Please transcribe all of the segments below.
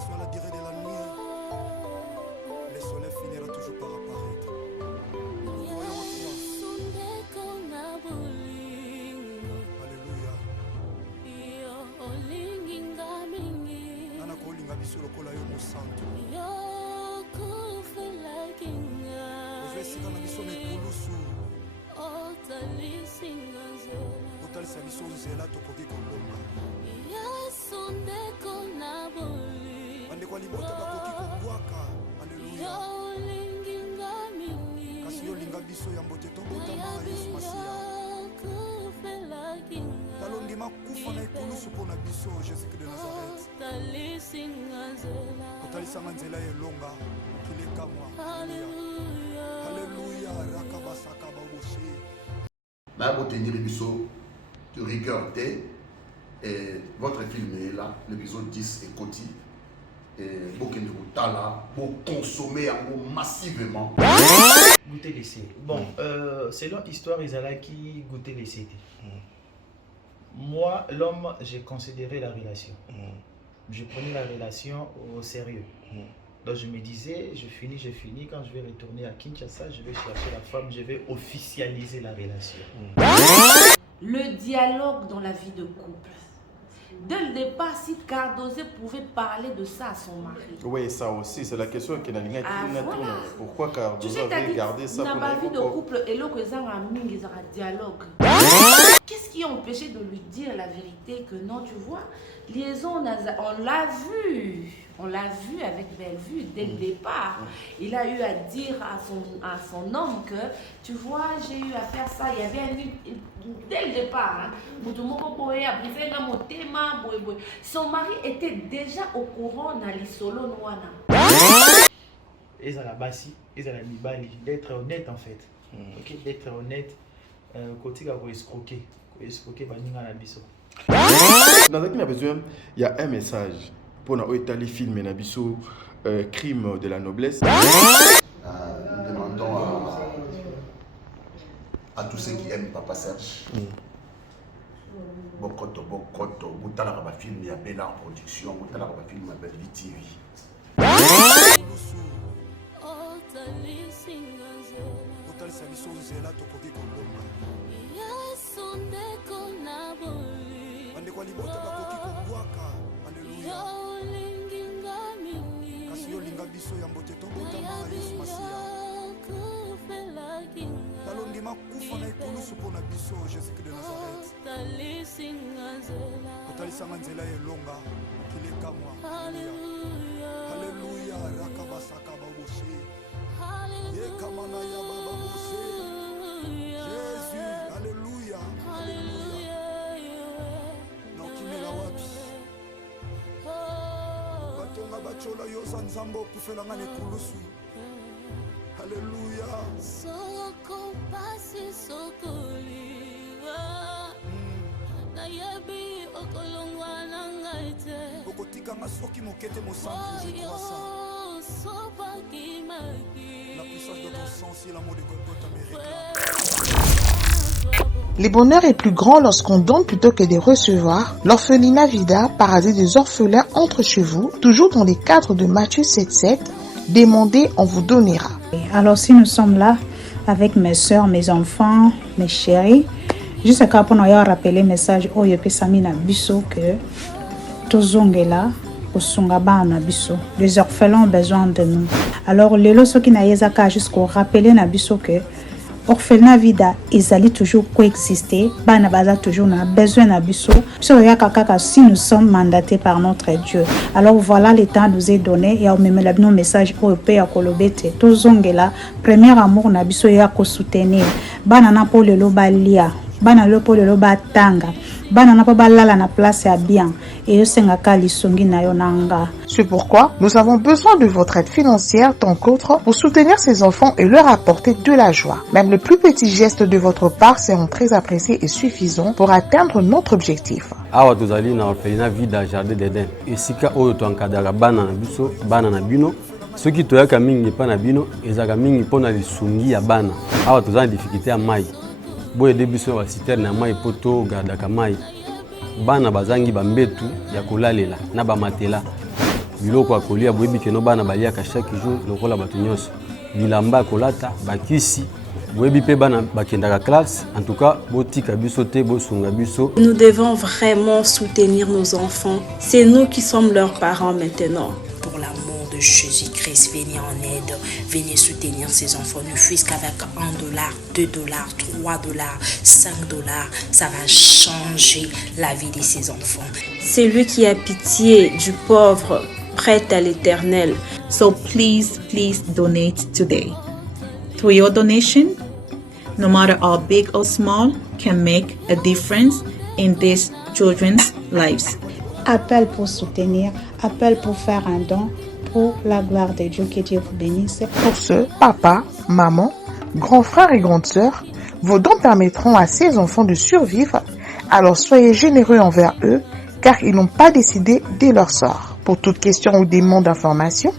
soit la durée de la nuit, le soleil finira toujours par apparaître. Alléluia. Nana kolinga biso lokola yo mosantu. Ovesika na biso mikulusu. Otalisa biso nzela tokoki kolonga. Bandeko ya libota bakoki kobwaka. Alléluia. Kasi yo linga biso ya mbote tobotama Yesu Masiya. Talondima kufa na ekulusu mpona biso Jésus de Nazareth. Otalisanga nzela elonga mokili ekamwa. Alléluia. Rakabasaka baboshe. Na botenir biso de rigueur T. Et votre film est là, l'épisode 10 est côté. Et vous consommez massivement. Goûter les CD. Bon, selon l'histoire, ils allaient qui goûter les CD. Moi, l'homme, j'ai considéré la relation. Je prenais la relation au sérieux. Donc je me disais, je finis. Quand je vais retourner à Kinshasa, je vais chercher la femme, je vais officialiser la relation. Le dialogue dans la vie de couple. Dès le départ, si Cardozé pouvait parler de ça à son mari. Oui, ça aussi, c'est la question qui n'a rien voilà. Pourquoi Cardozé avait gardé ça pour la vie de couple et l'autre dialogue. Qu'est-ce qui a empêché de lui dire la vérité que non, tu vois, liaison, on l'a vu. On l'a vu avec Bellevue dès le départ. Il a eu à dire à son homme que, tu vois, j'ai eu à faire ça. Il y avait dès le départ. Son mari était déjà au courant dans l'isolo noana. Ils ont la bassi, ils ont la mibali, d'être honnête en fait. Ok, d'être honnête. Côté à escroquer, baninga la biso. Dans un besoin, il y a un message. Pour nous filmer Nabiso, crime de la noblesse. Nous demandons à tous ceux qui aiment Papa Serge. Bokoto, Boutala va film, il y a Bella en production, Boutala va film, il y a Belle TV. biso ya mbote tobotama Yesu Masiya. Talondima kufa na ekulusu mpona biso Jésus de Nazareth. Otalisanga nzela elonga mokili ekamwa. Alléluia. Rakabasaka baboshe. Yekamana ya baba boshe. Jésus. Alléluia. Alléluia. Na okimela wapi? Batonga bachola yoza nzambo okufelanga na ekulusu. Alléluia. Okotikanga soki mokete mosantu je crois ça. La puissance de ton sang, si l'amour de Golgotha me réclame. Le bonheur est plus grand lorsqu'on donne plutôt que de recevoir. L'orphelinat Vida, paradis des orphelins, entre chez vous, toujours dans les cadres de Matthieu 7,7. Demandez, on vous donnera. Alors si nous sommes là avec mes soeurs, mes enfants, mes chéris, juste pour nous rappeler le message au Samina Bisso que Tozongela les orphelins ont besoin de nous. Alors les lois qui n'a jusqu'au rappeler na Bisso que orphelinat Vida ils allaient toujours coexister, bana baza toujours na besoin na Bisso. Si nous sommes mandatés par notre Dieu, alors voilà le temps nous est donné et on met le message au Père Kolobete Tozongela premier amour na Bisso ya ko soutenir bana na po le lobalia bana lopo le loba tanga bana na po balala na place ya bien et yo sengaka lisongi na yo nanga. C'est pourquoi nous avons besoin de votre aide financière tant qu'autre pour soutenir ces enfants et leur apporter de la joie. Même le plus petit geste de votre part seront très appréciés et suffisants pour atteindre notre objectif. Awa tozali na orphelinat Vida Jardin d'Eden esika oyo to enkadaka bana na biso bana na bino soki toyaka mingi pa na bino ezaka mingi pona lisungi ya bana. Awa tozali na difficulté ya mai boye de biso ba citerne na mai poto gardaka mai bana bazangi bambetu ya kolalela na ba matela biloko ya kolia boyebi keno bana baliaka chaque jour lokola bato nyonso bilamba ya kolata bakisi boyebi mpe bana bakendaka classe. En tout cas botika biso te bosunga biso. Nous devons vraiment soutenir nos enfants. C'est nous qui sommes leurs parents maintenant. Pour l'amour de Jésus-Christ, venez en aide, venez soutenir ces enfants, ne fût-ce qu'avec $1, $2, $3, $5, ça va changer la vie de ces enfants. C'est lui qui a pitié du pauvre, prête à l'Éternel. So please donate today. Through your donation, no matter how big or small, can make a difference in these children's lives. Appel pour soutenir, appel pour faire un don pour la gloire de Dieu. Que Dieu vous bénisse. Pour ce, papa, maman, grands frères et grandes sœurs, vos dons permettront à ces enfants de survivre. Alors soyez généreux envers eux, car ils n'ont pas décidé de leur sort. Pour toute question ou demande d'information,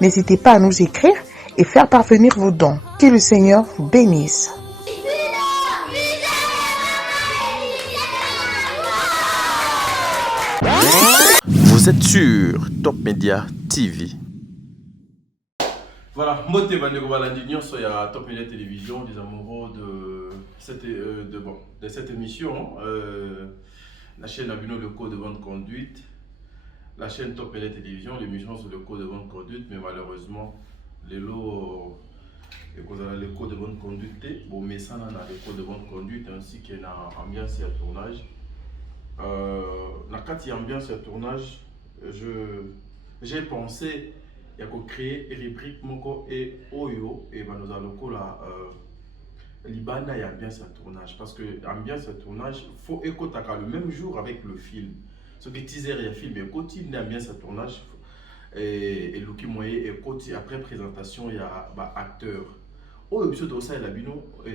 n'hésitez pas à nous écrire et faire parvenir vos dons. Que le Seigneur vous bénisse. Vous êtes sur Top Media TV. Voilà, moi je suis à Top Media Télévision, des amoureux de cette émission. La chaîne Abino, le code de bonne conduite. La chaîne Top Media Télévision, l'émission sur le code de bonne conduite, mais malheureusement, les lots, le code de bonne conduite, bon, mais ça, on a le code de bonne conduite ainsi que l'ambiance et le tournage. Dans l'ambiance et le tournage, j'ai pensé à créer une rubrique Moko et Oyo, et nous allons la Libanda et ambiance et le tournage. Parce que l'ambiance et le tournage, il faut écouter le même jour avec le film. Ce qui teaser et film, et côté l'ambiance et le tournage, et Luki Moye, et côté après présentation, il y a acteur. Au épisode de ça, il y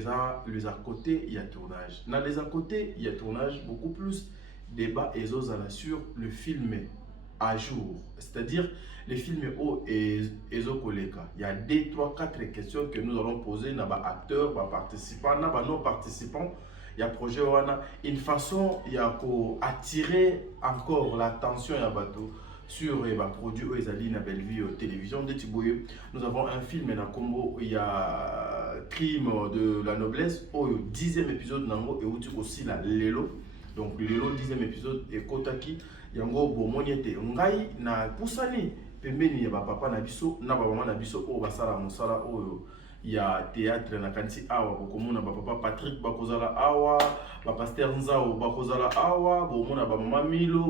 a les à côté, il y a tournage. Dans les à côté, il y a tournage beaucoup plus débat et sur le film à jour. C'est-à-dire les films au et Ezokoleka. Il y a 2, 3, 4 questions que nous allons poser à acteurs, participants, non participants. Il y a projet une façon il y a attirer encore l'attention à bateau sur les produits Ezali na belle vie télévision de Tiboye. Nous avons un film na Combo, il y a Crime de la noblesse au 10e épisode nango et aussi la Lelo. Donc Lelo 10e épisode et Kotaki yango bomoniete ngai na pusani pembeni ya papa na biso na mama na biso o basala mosala oyo il y a théâtre na kanti awa bokomona papa Patrick bakozala awa ba pasteur Nzao bakozala awa bomona ba mama Milo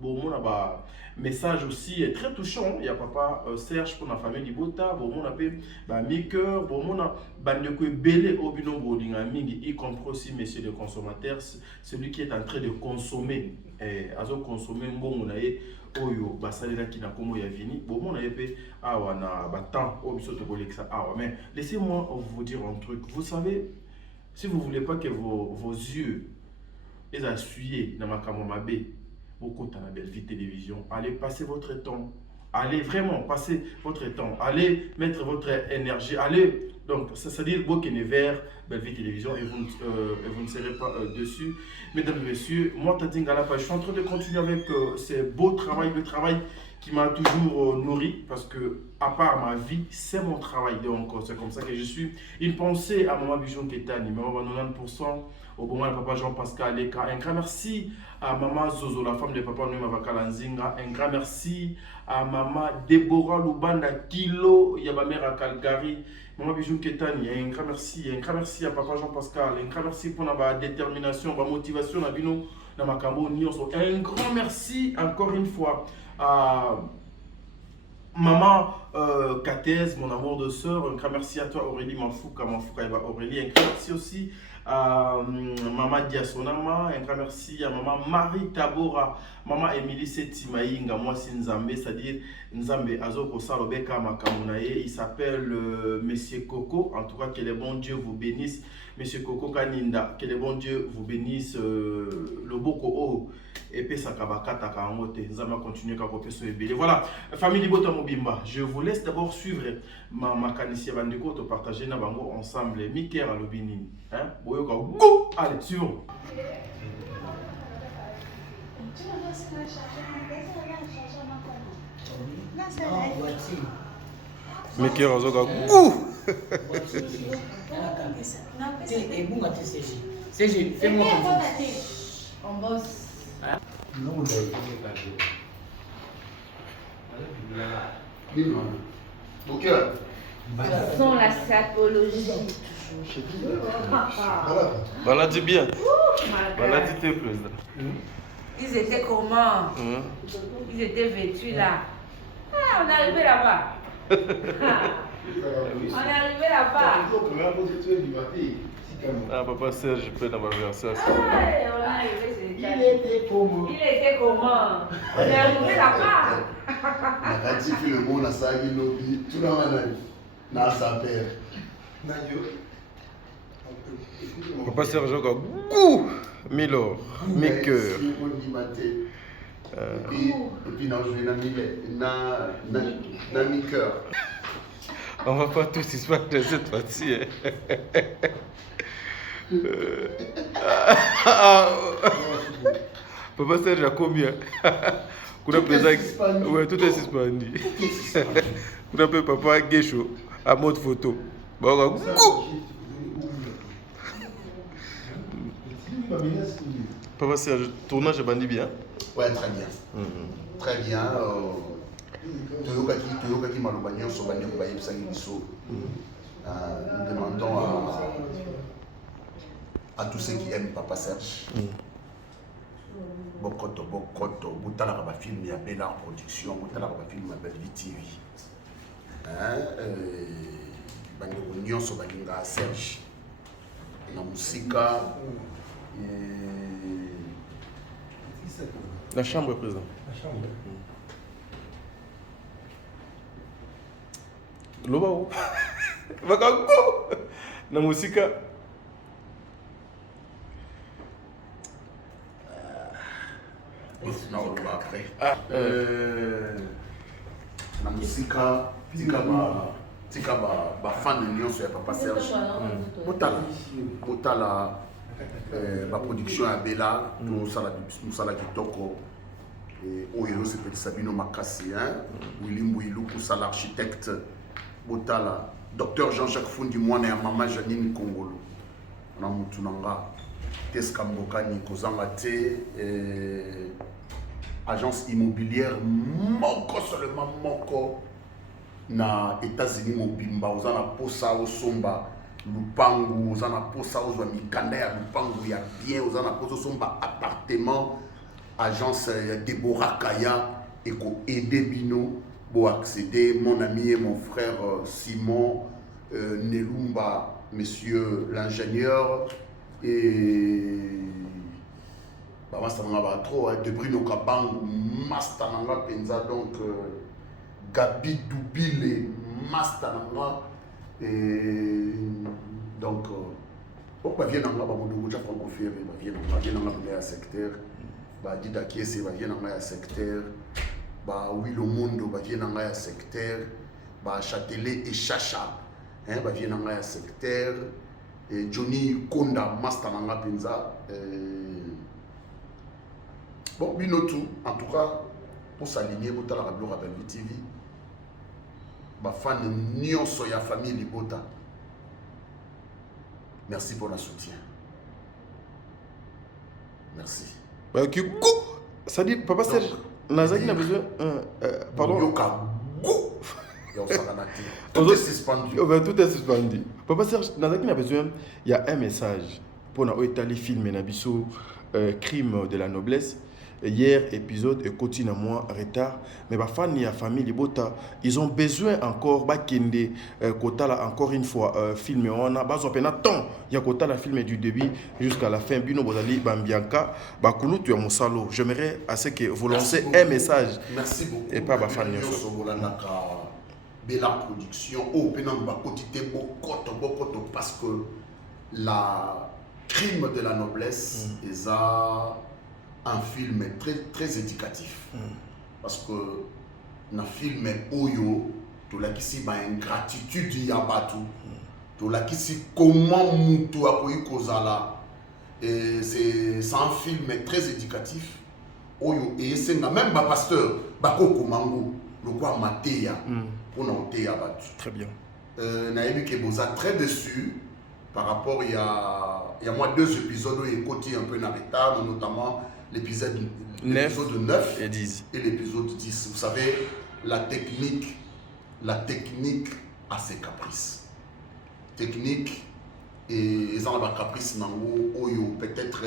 bomona ba message aussi est très touchant. Il y a papa Serge pour la famille Libota bomona pe ba Miker bomona bandeko belé obino bolinga mingi y compris aussi messieurs les consommateurs, celui qui est en train de consommer azo consommer mbongo na ye oyo basalela ki na komo ya vini bomona yepe awa na batan obiso to boleksa awa. Mais laissez-moi vous dire un truc. Vous savez, si vous voulez pas que vos yeux les assuyez dans ma mabe beaucoup dans la belle vie télévision, allez passer votre temps, allez vraiment passer votre temps, allez mettre votre énergie, allez donc c'est-à-dire Bokene vers belle vie télévision et vous ne serez pas dessus. Mesdames et messieurs, moi Tadingala, je suis en train de continuer avec ce beau travail, le travail qui m'a toujours nourri parce que à part ma vie, c'est mon travail. Donc c'est comme ça que je suis. Une pensée à Maman Bijon Ketani, Maman 90%, au bon moment Papa Jean-Pascal Leka. Un grand merci à Maman Zozo, la femme de Papa Nouma Vakalanzinga. Un grand merci à Maman Deborah Lubanda Kilo, Yabamère à Calgary. Maman Bijon Ketani, un grand merci à Papa Jean-Pascal. Un grand merci pour la détermination, la motivation, la bino, la makambo, un grand merci encore une fois à Maman Katez, mon amour de sœur, un grand merci à toi Aurélie Mafouka Aurélie, un grand merci aussi à Maman Diasonama, un grand merci à Maman Marie Tabora, Maman Émilie Setimaïnga, moi c'est Nzambe, c'est-à-dire Nzambe Azoko Salobeka Makamunaye, il s'appelle Monsieur Coco, en tout cas que les bons dieux vous bénissent, Monsieur Coco Kaninda, que les bons dieux vous bénissent, le Boko O, et puis Sakabakata Kaangote, Nzambe continue à copier ce bébé. Voilà, famille Libota Mobimba, je vous laisse d'abord suivre ma Kanissia Bandeko, te partager na bango ensemble, Miker à l'Obini, hein, Boyoka, go, allez, sur. Mais qui razoga goût. C'est fais-moi On bosse. Non, Ok. Sans la sapologie. Voilà, dis bien. My Voilà, God. dis tes président. Ils étaient comment? Ils étaient vêtus là. Ah, on est arrivé là-bas. Ah, on est arrivé là-bas. Ah, papa Serge, je peux dans ma version. Ah, ouais, on est arrivé, c'est il était comment? Il était comment? On est arrivé là-bas. Nakati le monde a ça qui lobby. Tout le monde a sa père. Papa Serge, j'ai goût. Milor, mes cœurs. Et puis, non, je vais dans mes cœurs. On va pas tous se faire de cette fois-ci. Papa Serge a combien? Ouais, tout est suspendu. Vous appelez papa Guécho à mode photo. Papa Serge, tournage bandit bien? Ouais, très bien. Très bien. Toyokaki malobagnon sur Banyo Baye Sangiso. Nous demandons à tous ceux qui aiment Papa Serge. Bokoto, Boutala Raba film, il y a Bellard Production, Boutala Raba film, il y a Belle TV. Banyo Nyon sur Balinga Serge. La musique. La chambre est présente. La chambre. Lobao. Vakago. La musique. Non, on va après. La musique, tika ba fan de Lyon sur Papa Serge. Botala ba production à Bella, nous sala kitoko. Oyo c'est Sabino Makassi, Willy Mbouilou, ça l'architecte. Botala, docteur Jean-Jacques Fundi Mwana et maman Janine Kongolo. On a Moutunanga, Teskamboka Nikozanga Te, agence immobilière Moko seulement Moko na États-Unis Mobimba, aux ana Posa au Somba, Lupangu, aux ana Posa au Mikanda ya Lupangu ya bien, aux ana Posa au Somba appartement, agence Deborah Kaya et ko Edebino. Pour accéder, mon ami et mon frère Simon Nelumba, monsieur l'ingénieur, et de Bruno Kabang, Mastananga Penza, donc Gabi Doubile, Mastananga, et donc, on vient dans la francophone, on vient dans le secteur, Dida Kiese, on vient dans le secteur. Oui, le monde va venir dans le secteur, Châtelet et Chacha, va venir dans le secteur, Johnny Konda, Master dans la Penza. Bon, tout, en tout cas, pour s'aligner, pour la radio Rabel TV, fan Nyon Soya famille Libota. Merci pour le soutien. Merci. Ça dit, Papa Serge. Nazaki n'a besoin. Pardon. Tout est suspendu. Tout est suspendu. Papa Serge, Nazaki n'a besoin. Il y a un message pour nous étaler film Nabiso crime de la noblesse. Hier, épisode et continue à moi retard. Mais ma famille, la famille Libota, ils ont besoin encore Bakende Kotala encore une fois filmer. On a besoin de temps. Il y a Kotala filmer du début jusqu'à la fin. Bino Bozali Bambianka Bakulu tu as mon salaud. J'aimerais à ce que vous lancez un message. Merci beaucoup. Et pas ma famille. Bella Production. Oh, penang bakotité bokoto parce que la crime de la noblesse est un film très éducatif. Parce que dans le film Oyo, tu l'as ici ingratitude yabatu. Tu l'as ici comment mutu akoyi kozala. C'est un film très éducatif. Oyo et c'est même pasteur Bakoko Mango. quoi Matéa pour n'enterrer abattu. Très bien. Naïbi Keboza très déçu par rapport il y a moins 2 épisodes où il est un peu en retard, notamment l'épisode 9 et 10 et l'épisode 10. Vous savez, la technique a ses caprices. Technique et ils ont la caprice peut-être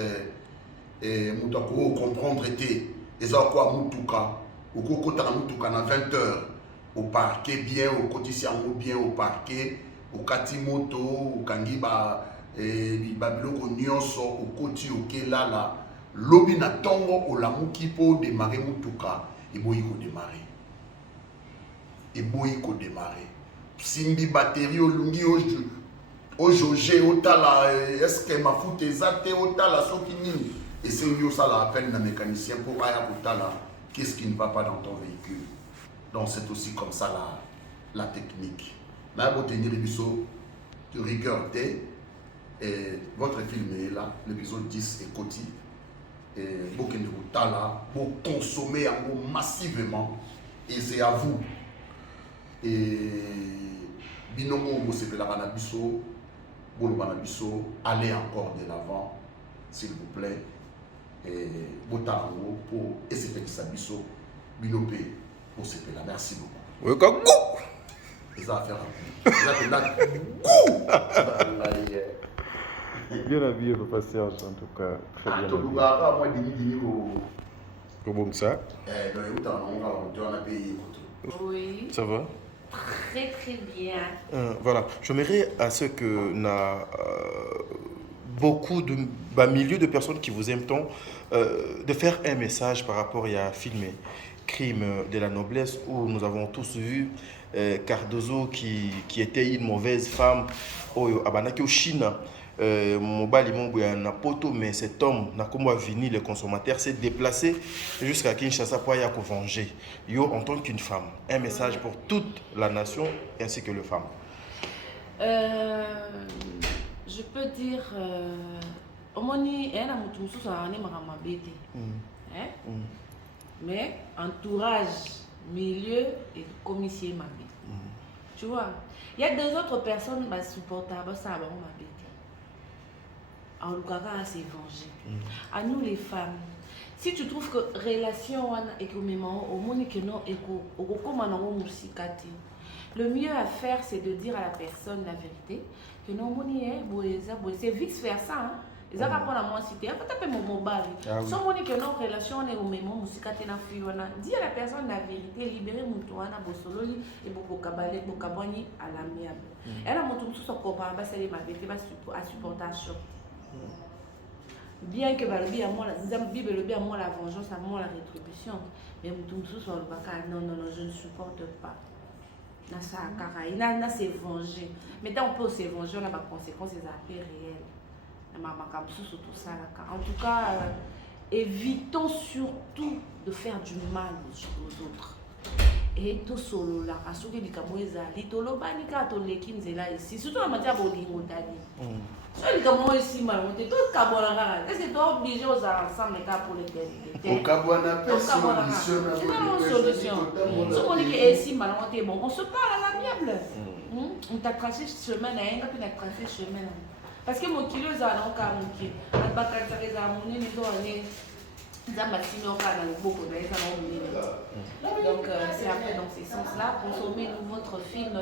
comprendre été ils ont quoi mutuka au côté mutuka na 20h au parquet bien au quotidien bien au parquet au katimoto au kangiba et babiloko nyonso au côté au là lobi na tongo au lamuki po démarrer mutuka et boyi ko démarrer simbi batterie au lungi au jauge au tala est-ce que ma foute exacte au tala soki nini et c'est ça la peine d'un mécanicien pour aller au tala qu'est-ce qui ne va pas dans ton véhicule. Donc c'est aussi comme ça la technique. Mais pour tenir l'épisode de rigueur et votre film est là, l'épisode 10 est Koti. Et vous vous consommez massivement et c'est à vous. Et binomo vous se la banabiso, banabiso, allez encore de l'avant, s'il vous plaît. Et botango pour essayer de s'abisso, binopé pour se là. Merci beaucoup. Oui, comme Et ça va faire bien habillé, Papa Serge, en tout cas. Très bien habillé. Ça Oui. Ça va? Très très bien. Voilà. J'aimerais à ce que beaucoup de milieu de personnes qui vous aiment tant, de faire un message par rapport à filmer Crime de la noblesse où nous avons tous vu Cardozo qui était une mauvaise femme au Chine. Mobali Mongouya na poto, mais cet homme n'a comme vini le consommateur s'est déplacé jusqu'à Kinshasa pour y venger. Yo en tant qu'une femme, un message pour toute la nation ainsi que les femmes. Je peux dire omoni ena mutu mususu ane makama bete. Mais entourage, milieu et commissaire mabé. Tu vois, il y a 2 autres personnes qui supportables ça va mabé. En Lukaka à s'évanger. À nous les femmes, si tu trouves que relation et que au monde que non et le mieux à faire c'est de dire à la personne la vérité que non c'est vice versa. Ils ont pas la moi cité. Après taper mon mobile. Son monde que non relation et au même musikate na fiona. Dis à la personne la vérité, libérer mon toit na bosololi et beaucoup kabale beaucoup kabani à l'amiable. Elle a mon tout sur son copain va salir ma vérité va supportation. Bien que la Bible le bien moi la vengeance, à moi la rétribution. Mais non, je ne supporte pas. Il a s'est vengé. Mais tant on peut se venger, on a des conséquences réelles. En tout cas, évitons surtout de faire du mal aux autres. Et tout solo là, à soulever les camoïses, les tolobanika, tolekinzela ici, surtout en matière de l'ingotani. Est-ce que tu es obligé aux ensemble pour l'éternité? On se parle à l'amiable. On t'a tracé chemin, on t'a tracé chemin. Parce que mon kilo est à l'encarmonqué. Donc c'est après dans ces sens-là, consommez-nous votre film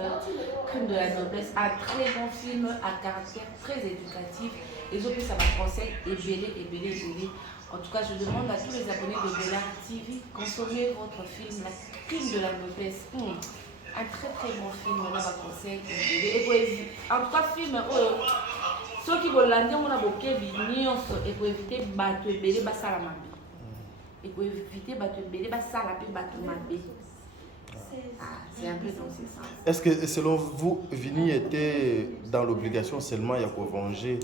Crime de la noblesse, un très bon film à caractère très éducatif. Les autres ça va conseil et belé. En tout cas, je demande à tous les abonnés de Bella TV, consommez votre film La Crime de la noblesse. Un très très bon film, on va conseil et belé. En tout cas, film ceux qui veulent l'année, on a beaucoup de et pour éviter battre belé basalamambi. Et pour éviter battre belé basalapi battre mabé. C'est un peu dans ce sens. Est-ce que selon vous, Vini était dans l'obligation seulement à venger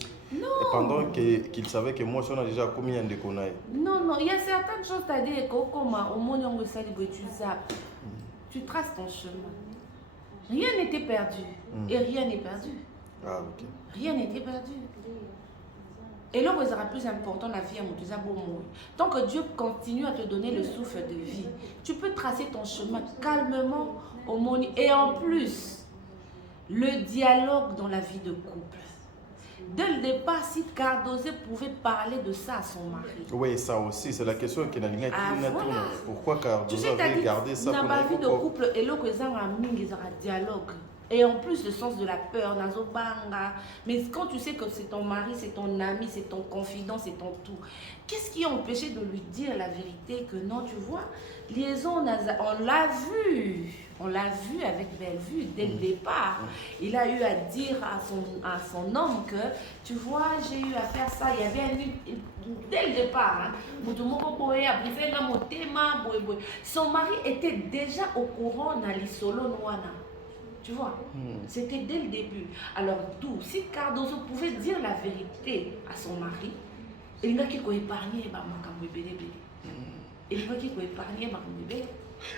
pendant qu'il savait que moi, on a déjà commis un déconnaille? Non, il y a certaines choses à dire comme au monde où tu zappes, tu traces ton chemin. Rien n'était perdu et rien n'est perdu. Ah, ok. Rien n'était perdu. Et là, il sera plus important la vie à Moutouza Bomo. Tant que Dieu continue à te donner le souffle de vie, tu peux tracer ton chemin calmement au monde. Et en plus, le dialogue dans la vie de couple. Dès le départ, si Cardozé pouvait parler de ça à son mari. Oui, ça aussi, c'est la question qui n'a rien voilà. Pourquoi Cardozé Tu sais, avait gardé ça pour la vie de couple, et là, ils ont un dialogue. Et en plus, le sens de la peur, Nazobanga. Mais quand tu sais que c'est ton mari, c'est ton ami, c'est ton confident, c'est ton tout, qu'est-ce qui a empêché de lui dire la vérité que non, tu vois, liaison, on l'a vu. On l'a vu avec Bellevue dès le départ. Il a eu à dire à son homme que, tu vois, j'ai eu à faire ça. Il y avait dès le départ. Son mari était déjà au courant dans l'isolo Noana. Tu vois, c'était dès le début. Alors, d'où, si Cardozo pouvait dire la vérité à son mari, il n'a qu'à épargner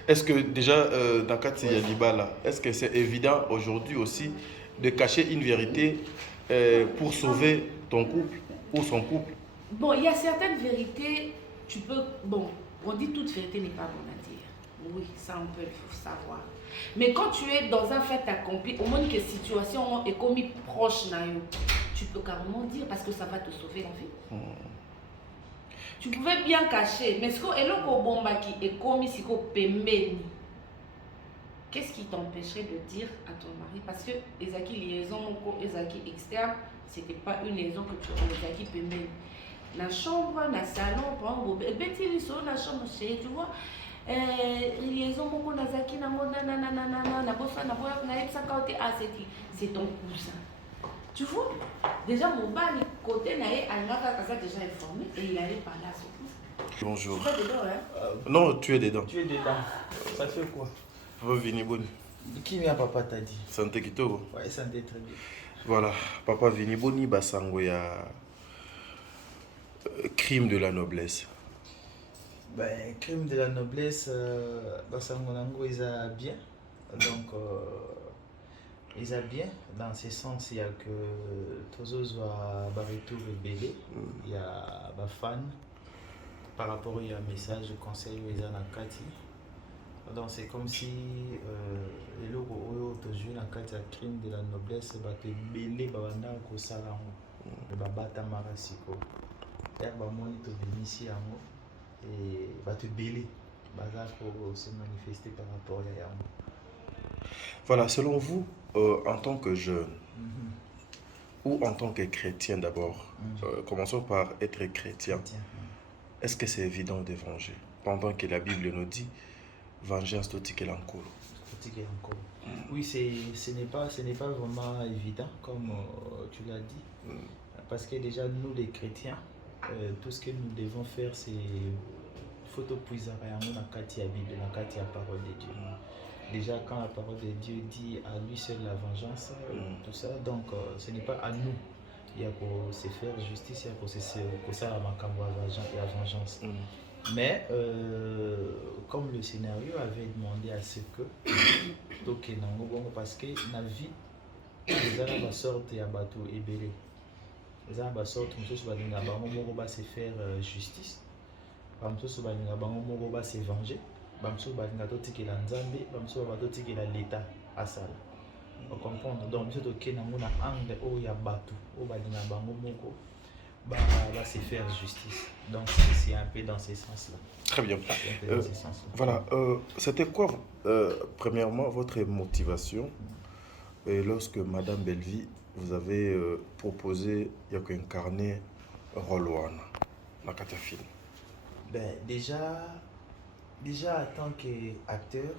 Est-ce que déjà, dans Kati Yadibala, est-ce que c'est évident aujourd'hui aussi de cacher une vérité pour sauver ton couple ou son couple? Bon, il y a certaines vérités, tu peux... Bon, on dit toute vérité n'est pas bonne à dire. Oui, ça on peut le savoir. Mais quand tu es dans un fait accompli, au moins que situation est commis proche, tu peux carrément dire parce que ça va te sauver la vie. Tu pouvais bien cacher, mais ce que est commis, c'est qu'est-ce qui t'empêcherait de dire à ton mari? Parce que Ezaki liaison, Ezaki externe, c'était pas une liaison que tu as Ezaki pembe. La chambre, la salon, la chambre, tu vois. Liaison, c'est ton cousin. Tu vois, déjà mon bal côté Almaka déjà informé et il allait parler à son cousin. Bonjour. Tu es dedans, hein? Non, tu es dedans. Tu es dedans. Ça fait quoi? Viniboni. Qui vient papa t'a dit? Santé Kitoko. Ouais, santé très bien. Voilà, papa Viniboni Basango ya crime de la noblesse. Ben, crime de la noblesse, Basango Nango, ils a bien. Donc, ils a bien. Dans ce sens, il y a que Tozos va retour belé. Il y a des fans. Par rapport à un message de conseil aux Kati. Donc c'est comme si les logos où tu joues dans le crime de la noblesse, tu te belé babanda ko salango. Le babata marasiko. Herba moni to bénissi amo et va te belé. Baza ko se manifester par rapport à yamo. Voilà, selon vous, en tant que jeune, ou en tant que chrétien d'abord, commençons par être chrétien. Est-ce que c'est évident de venger? Pendant que la Bible nous dit, vengeance tout est en cours. Oui, ce n'est pas vraiment évident, comme tu l'as dit. Parce que déjà, nous les chrétiens, tout ce que nous devons faire, c'est photopuiser la Bible, la parole de Dieu. Déjà, quand la parole de Dieu dit à lui seul la vengeance, tout ça, donc ce n'est pas à nous. Il y a pour se faire justice, il y a pour se faire la vengeance. Mais comme le scénario avait demandé à ce que, parce que la vie, les gens va sortir à bateau et belé. Les gens va sortir, va se faire justice. Va se venger. Bamso balinga totiki la nzambe, bamso batotiki la l'état asala. On comprend. Donc biso toke nango na angle o ya batu, o balinga bango moko va se faire justice. Donc c'est un peu dans ce sens-là. Très bien. Voilà. C'était quoi, premièrement, votre motivation lorsque Madame Bellevue vous avez proposé d'incarner Rolwana dans le film? Ben déjà en tant qu'acteur,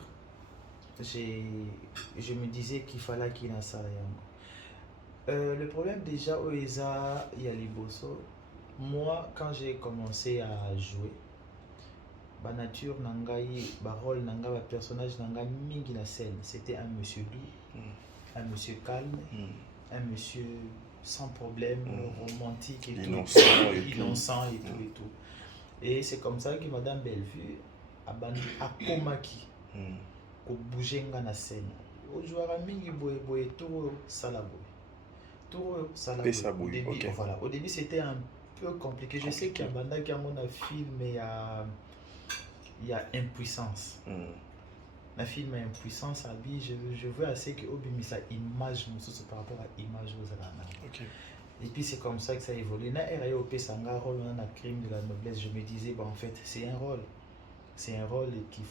je me disais qu'il fallait qu'il y ait un salaire. Le problème déjà, il y a les bosso. Moi, quand j'ai commencé à jouer, ma nature, ma rôle, ma personnage, mingi na scène, c'était un monsieur doux, un monsieur calme, un monsieur sans problème, romantique et innocent et tout. Et c'est comme ça que Madame Bellevue a komaki ko bouger na scène. Au joueur mingi boye tout salaboy. Tout salaboy. Au début, voilà. Au début c'était un peu compliqué. Je sais qu'il y a Banda qui a mon film, mais il y a impuissance. La film est impuissance, je veux assez que Obimisa image par rapport à l'image aux Alana. Et puis c'est comme ça que ça évolue. Dans RAOP Sanga, rôle dans la crime de la noblesse, je me disais, en fait, c'est un rôle. C'est un rôle qu'il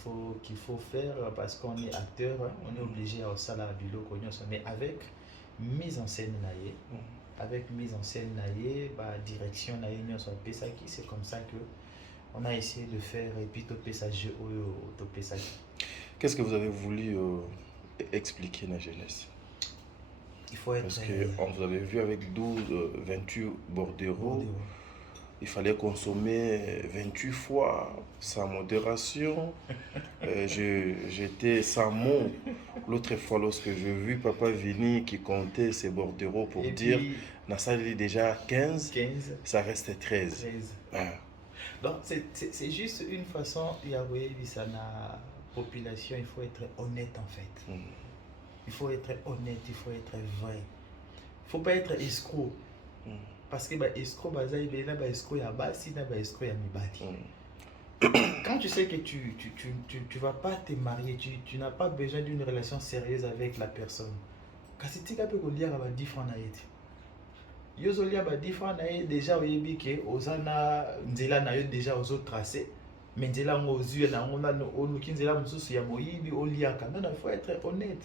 faut faire parce qu'on est acteur, on est obligé à ça la bilo, mais avec mise en scène naïe, direction naïe, c'est comme ça que on a essayé de faire et puis topé ça jeu topé ça. Qu'est-ce que vous avez voulu expliquer dans la jeunesse? Il faut être... Parce qu'on vous avait vu avec 28 bordereaux. Il fallait consommer 28 fois sans modération. J'étais sans mots. L'autre fois, lorsque j'ai vu Papa Vini qui comptait ses bordereaux pour dire na salle déjà 15, ça reste 13. Donc c'est juste une façon, il y a la population, il faut être honnête en fait. Il faut être honnête, il faut être vrai. Il ne faut pas être escroc. Parce que escroc, escroc ya basi, escroc ya mibali. Quand tu sais que tu vas pas te marier, tu n'as pas besoin d'une relation sérieuse avec la personne. Quand tu peux dire à 10 francs naïti. Yozolia ba 10 francs naïti déjà oyebi ke ozana nzela na yo déjà aux autres tracés. Mais nzela ngozu na ngona no kinzela mususu ya moyibi oliaka. Non, il faut être honnête.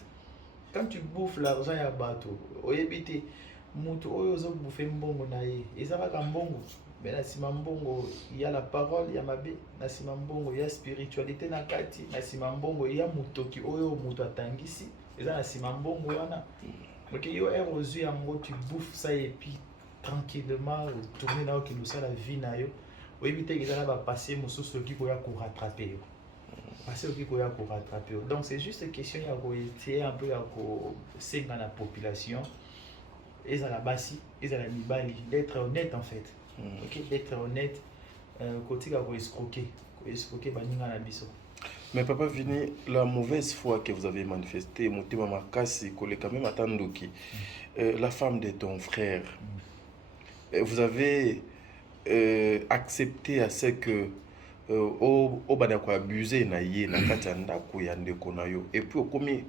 Quand tu bouffes l'argent ya bateau, oyebi te mutu oyo zo bouffer mbongo na ye. Ezaka mbongo. Mais na sima mbongo, il y a la parole, il y a mabe, na sima mbongo, il y a spiritualité na kati, na sima mbongo, il y a mutoki oyo mutu atangisi, eza na sima mbongo wana. Donc yo erozu yango tu bouffes ça et puis tranquillement tourner na ki lusa la vie na yo. Oyebi te ezala ba passer mosusu ki ko ya ko rattraper yo. Passer ki ko ya ko rattraper yo. Donc c'est juste question ya ko essayer un peu ya ko senga na population. Ezala basi, ezala mibali, d'être honnête en fait. Ok, d'être honnête, côté escroquer baninga na biso. Mais Papa Vini, la mauvaise foi que vous avez manifestée, Motema Makasi, quand même Atandoki, la femme de ton frère, vous avez accepté à ce que au banako abusé na ye na katanda ko ya ndeko na yo et puis okomi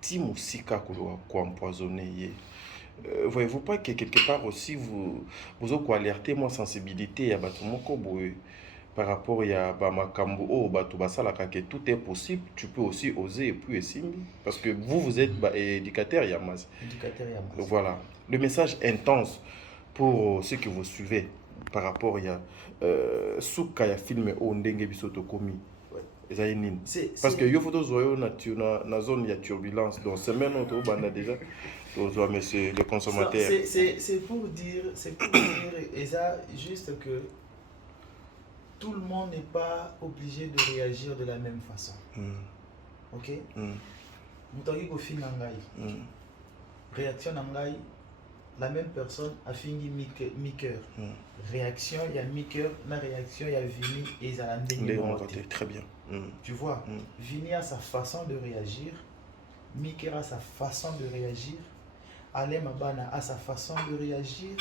ti musika ko empoisonner ye. Voyez-vous pas que quelque part aussi vous alertez mon sensibilité à Batumoko par rapport à Bamakambo ou Batubasalaka que tout est possible, tu peux aussi oser et puis essayer parce que vous êtes éducateur Yamas. Voilà, le message intense pour ceux que vous suivez par rapport à Souka ya film Ondenge Bisoto Komi. Parce que yo photo zoyo na zone ya turbulence donc semaine auto banda déjà monsieur le consommateur. C'est pour dire et ça juste que tout le monde n'est pas obligé de réagir de la même façon. OK? Mutoki ko finga ngai. Réaction ngai la même personne a fini mi-cœur. Réaction, il y a mi-cœur, la réaction, il y a Vini et Zalandé. Très bien. Tu vois, Vini a sa façon de réagir, mi-cœur a sa façon de réagir, Alain Mabana a sa façon de réagir,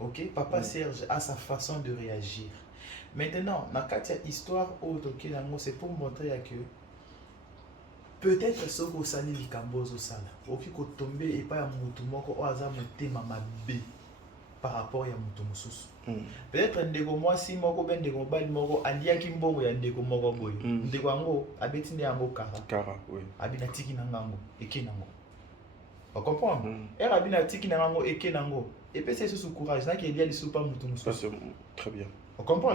ok? Papa Serge a sa façon de réagir. Maintenant, dans cette histoire autre, c'est pour montrer que peut-être ce que ça n'est pas au sala. Oki ko tombe et pas ya mutu moko o aza mutema mabe par rapport ya mutu mususu. Peut-être ndeko mwasi moko ben ndeko bali moko aliaki mbongo ya ndeko moko boyo. Ndeko yango abeti ne yango kara. Oui. Abina tiki na ngango eke nango. On comprend? Era abina tiki na ngango eke nango. Et puis c'est sous courage na ki elia lisu pa mutu mususu. Très bien. On comprend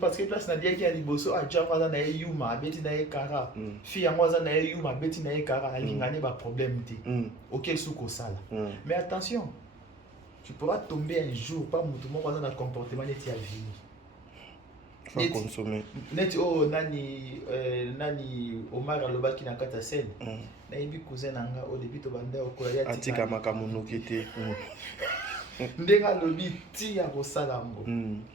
parce que place Nadia qui a liboso a Djamwaza na yuma beti na kara fi yamwaza na yuma beti na kara alingane ba problème ti OK suko sala mais attention tu pourras tomber un jour pas mutu moko dans comportement neti ya vie faut consommer net nani Omar alobaki na kata scène na yibi cousin nanga au début to banda okola ya atika makamuno kete ndenga lobi ti ya kosala ngo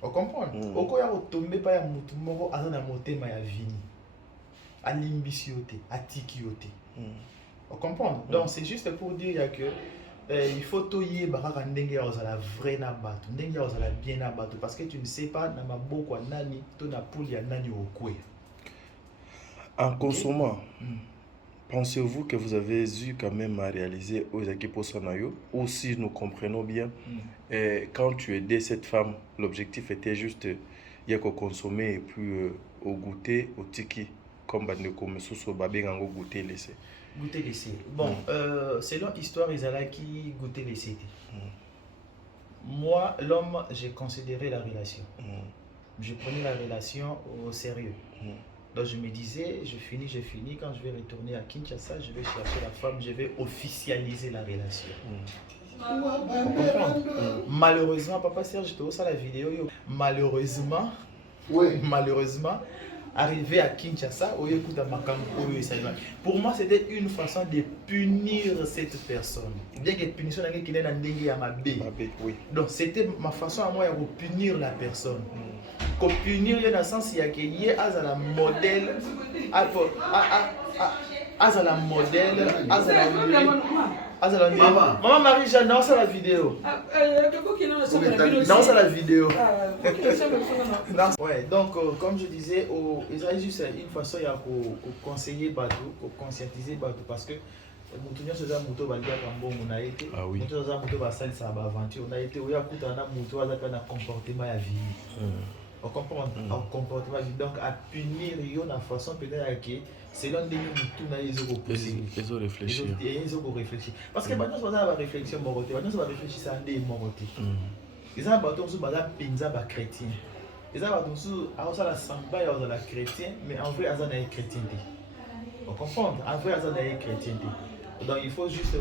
on comprend okoya kotombe pa ya mutu moko aza na motema ya Vini alimbisi yo te atiki yo te on comprend donc c'est juste pour dire que il faut toyer baraka ndenge ozala vrai na bato, ndenge ozala bien na bato parce que tu ne sais pas na maboko nani to na poule ya nani okwe. En consommant, pensez-vous que vous avez eu quand même à réaliser aux équipes au Sonayo, ou si nous comprenons bien, quand tu aidais cette femme, l'objectif était juste il y a qu'au consommer et puis au goûter, au tiki, comme Bandeko Mesoso Babé Gango goûter laissé. Goûter laissé. Bon, selon l'histoire, ils allaient qui goûter laissé. Moi, l'homme, j'ai considéré la relation. Je prenais la relation au sérieux. Donc je me disais, je finis, quand je vais retourner à Kinshasa, je vais chercher la femme, je vais officialiser la relation. Malheureusement, Papa Serge, je te vois la vidéo, malheureusement, arrivé à Kinshasa, pour moi c'était une façon de punir cette personne. Bien que punition donc c'était ma façon à moi de punir la personne. Pour punir dans le sens il y a un modèle, Maman Marie-Jeanne, non, c'est la vidéo. Non, c'est la vidéo. Ouais, donc, comme je disais, il y a juste une façon de conseiller Bateau, de conscientiser Bateau, parce que nous avons fait un moto qui a été, nous avons fait un moto qui a été, on a été un comportement à vie. On comprend un comportement à vie. Donc, à punir, il y a une façon peut-être que c'est l'un des tout ils ont réfléchi. Ils ont réfléchi. Parce que maintenant, on a une réflexion moroté. Maintenant, on va réfléchir à des morotés. Ils ont un bâton sur la pinza chrétien. Ils ont un bâton sur la samba et la chrétien, mais en vrai, ils ont une chrétienté. On comprend? En vrai, ils ont une chrétienté. Donc, il faut juste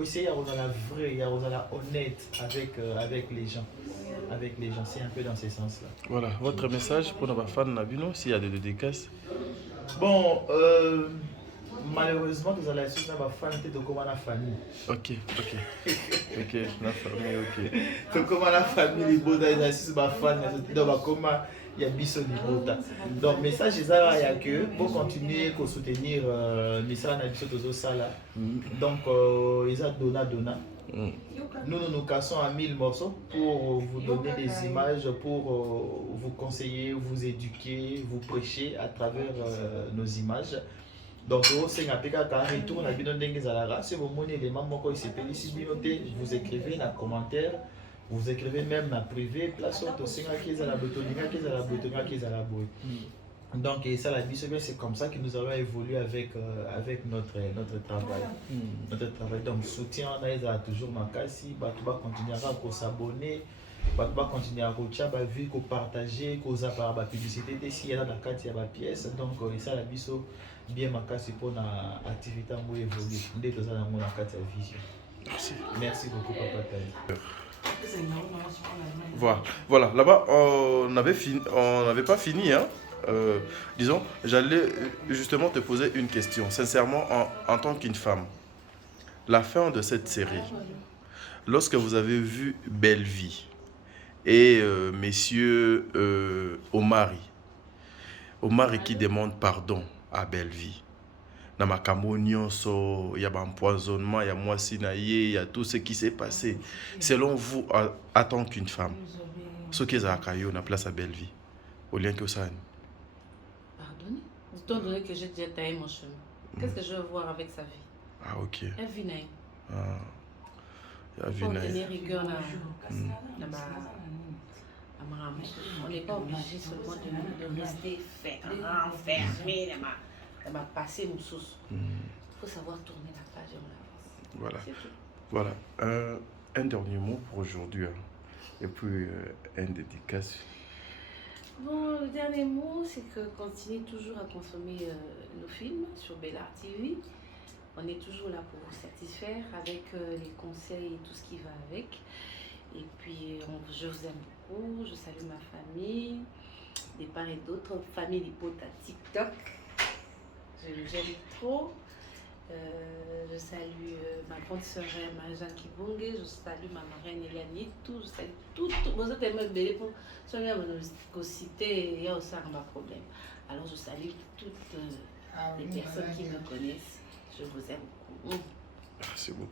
essayer d'être vrai, d'être honnête avec les gens. Avec les gens, c'est un peu dans ce sens-là. Voilà, votre message pour nos fans Nabino, s'il y a des dédicaces. Bon, malheureusement, nous allons essayer de faire de comment la famille. Ok, la famille, ok. Donc, comment la famille, les beaux, ils assistent à fan, donc comment il y a biso libota. Donc, message, c'est ça, il y a que pour continuer à soutenir le message de biso tozo sala. Donc, ils ont donna. Nous nous cassons à 1000 morceaux pour vous donner des images, pour vous conseiller, vous éduquer, vous prêcher à travers nos images. Donc, c'est un peu quand on retourne à Bino Dengue Zalara, si vous monnaie les membres qui s'appellent ici Binoté, vous écrivez dans les commentaires, vous écrivez même dans le privé, place où c'est un qui est à la botoninga, qui est à la botoninga, qui est à la boue. Donc, ça, la vie, c'est comme ça que nous avons évolué avec notre travail. Notre travail. Donc, soutien, on a toujours ma casse, on va continuer à s'abonner, on va continuer à partager, à la publicité, s'il y a dans la carte, il y a la pièce. Donc, ça, la vie, bien ma casse pour l'activité à évoluer. Dès que ça, on a la carte à vision. Merci beaucoup, Papa Taï. Voilà, là-bas, on n'avait pas fini, hein. Disons, j'allais justement te poser une question, sincèrement, en tant qu'une femme. La fin de cette série, lorsque vous avez vu Belle Vie et messieurs Omari qui demande pardon à Belle Vie, il y a un empoisonnement, il y a moissinaillé, il y a tout ce qui s'est passé. Selon vous, en tant qu'une femme, ce qui est à Kayo, la place à Belle Vie, au lien que ça. Étant donné que j'ai déjà taillé mon chemin, qu'est-ce que je veux voir avec sa vie? Ah, ok. Elle vit naïve. Il faut tenir rigueur on n'est pas obligé seulement de rester enfermé dans ma passé mon sauce. Il faut savoir tourner la page et on avance. Voilà. Un dernier mot pour aujourd'hui. Et puis un dédicace. Bon, le dernier mot, c'est que continuez toujours à consommer nos films sur Bellart TV. On est toujours là pour vous satisfaire avec les conseils et tout ce qui va avec. Et puis, je vous aime beaucoup. Je salue ma famille, des part et d'autres, famille Lipote à TikTok. Je l'aime trop. Je salue ma grande sœur Marie-Jeanne Kibonge, je salue ma marraine Eliane tout, je salue tout. Vous êtes tellement belle pour soigner mon cité, il y a aussi un problème. Alors je salue toutes les personnes qui me connaissent. Je vous aime beaucoup. Merci beaucoup.